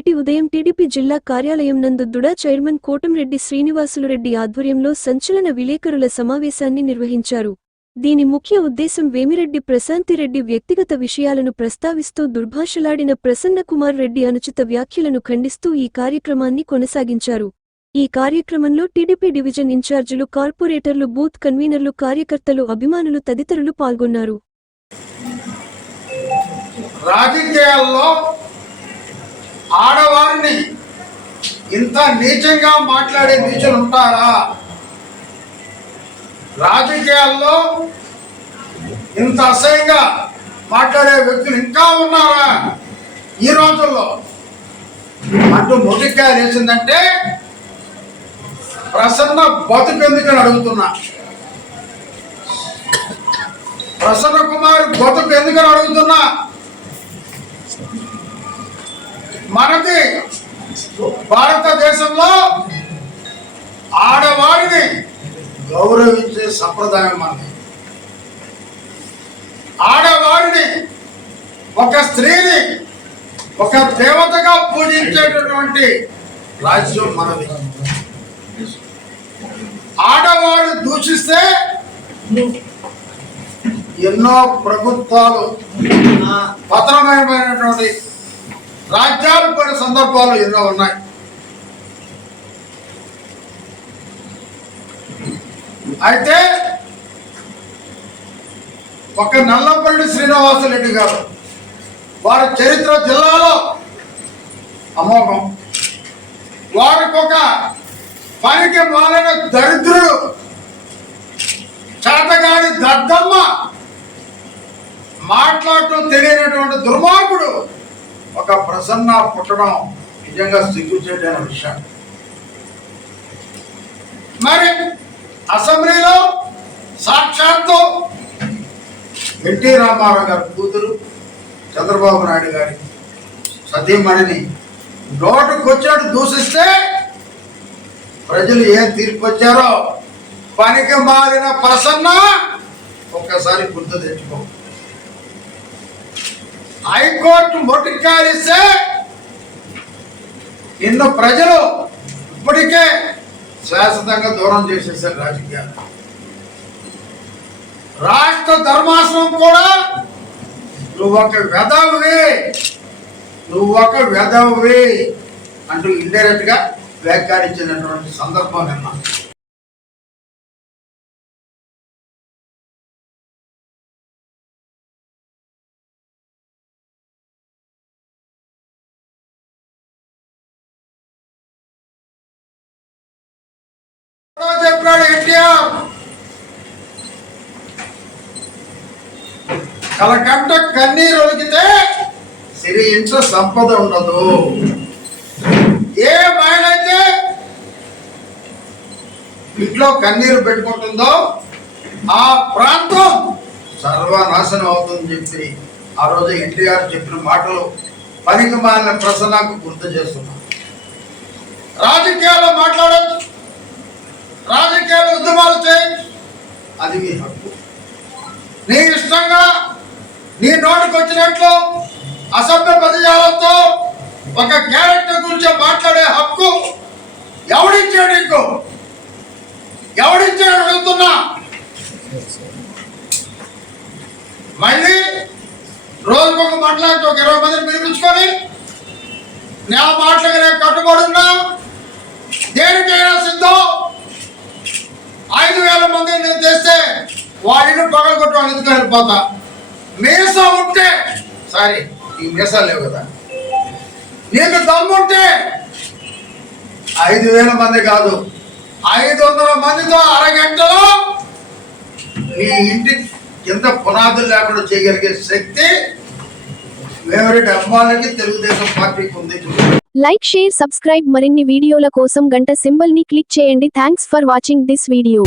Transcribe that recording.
నేటి ఉదయం టీడీపీ జిల్లా కార్యాలయం నందు దుడా చైర్మన్ కోటంరెడ్డి శ్రీనివాసులురెడ్డి ఆధ్వర్యంలో సంచలన విలేకరుల సమావేశాన్ని నిర్వహించారు. దీని ముఖ్య ఉద్దేశం వేమిరెడ్డి ప్రశాంతిరెడ్డి వ్యక్తిగత విషయాలను ప్రస్తావిస్తూ దుర్భాషలాడిన ప్రసన్నకుమార్ రెడ్డి అనుచిత వ్యాఖ్యలను ఖండిస్తూ ఈ కార్యక్రమాన్ని కొనసాగించారు. ఈ కార్యక్రమంలో టీడీపీ డివిజన్ ఇన్ఛార్జీలు, కార్పొరేటర్లు, బూత్ కన్వీనర్లు, కార్యకర్తలు, అభిమానులు తదితరులు పాల్గొన్నారు. రాజకీయాల్లో ఆడవారిని ఇంత నీచంగా మాట్లాడే నీచులు ఉంటారా? రాజకీయాల్లో ఇంత అసహ్యంగా మాట్లాడే వ్యక్తులు ఇంకా ఉన్నారా ఈ రోజుల్లో అంటూ మొదటికాయ వేసిందంటే ప్రసన్న బతుకెందుకని అడుగుతున్నా. ప్రసన్న కుమార్ బతుకు ఎందుకని అడుగుతున్నా. మనకి భారతదేశంలో ఆడవారిని గౌరవించే సంప్రదాయం మనది. ఆడవారిని, ఒక స్త్రీని ఒక దేవతగా పూజించేటటువంటి రాజ్యం మనది. ఆడవారు దూషిస్తే ఎన్నో ప్రభుత్వాలు పతనమైనటువంటి రాజ్యాలు పడే సందర్భాలు ఎన్నో ఉన్నాయి. అయితే ఒక నల్లపల్లి శ్రీనివాసులరెడ్డి గారు, వారి చరిత్ర జిల్లాలో అమోఘం. వారికి ఒక పనికి మాలిన దరిద్రుడు, చేతగాని దద్దమ్మ, మాట్లాడటం తెలియనటువంటి దుర్మార్గుడు ఒక ప్రసన్న పుట్టడం నిజంగా సిగ్గుచేటైన విషయం. మరి అసెంబ్లీలో సాక్షాత్తు ఎన్టీ రామారావు గారి కూతురు, చంద్రబాబు నాయుడు గారి సతీమణిని నోటుకొచ్చాడు దూషిస్తే ప్రజలు ఏం తీర్పు వచ్చారో పనికి మారిన ప్రసన్న ఒక్కసారి గుర్తు తెచ్చుకో. హైకోర్టు మొట్టికారిస్తే నిన్ను ప్రజలు ఇప్పటికే శాశ్వతంగా దూరం చేసేసారు రాజకీయాలు. రాష్ట్ర ధర్మాసనం కూడా నువ్వు ఒక వెధవే అంటూ ఇండైరెక్ట్ గా వ్యాఖ్యానించినటువంటి సందర్భం నిన్న. చెప్పాడు ఎన్టీఆర్, కలకంట కన్నీరు ఒలికితే సిరి ఇంట్లో సంపద ఉండదు. ఏ మహిళైతే ఇంట్లో కన్నీరు పెట్టుకుంటుందో ఆ ప్రాంతం సర్వనాశనం అవుతుందని చెప్పి ఆ రోజు ఎన్టీఆర్ చెప్పిన మాటలు పనికి మాలిన ప్రసన్నకు గుర్తు చేస్తున్నాం. రాజకీయాల్లో మాట్లాడచ్చు, రాజకీయాల ఉద్యమాలు చేయొచ్చు, అది మీ హక్కు. నీ ఇష్టంగా నీ నోటికి వచ్చినట్లు అసభ్య పదజాలతో ఒక క్యారెక్టర్ గురించి మాట్లాడే హక్కు ఎవడిచ్చాడు నీకు? ఎవడిచ్చాడు అడుగుతున్నా. మళ్ళీ రోజుకొక మాట్లాడితే ఒక 20 మందిని పిలిపించుకొని నా మాటలకు నేను కట్టుబడి ఉన్నా, దేనికైనా సిద్ధం. 5,000 మంది నేను తెస్తే వాడిని పగలగొట్టు ఎందుకు వెళ్ళిపోతా. మీసా ఉంటే, సారీ ఈ మీసాలు లేవు కదా, నీకు దమ్ముంటే 5,000 మంది కాదు 500 మందితో అరగంటలో నీ ఇంటి కింద పునాదులు లేకుండా చేయగలిగే శక్తి వేమిరెడ్డి అమ్మాలకి తెలుగుదేశం పార్టీకి ఉంది. Like, share, subscribe. మరిన్ని వీడియోల కోసం గంట సింబల్ ని క్లిక్ చేయండి. Thanks for watching this video.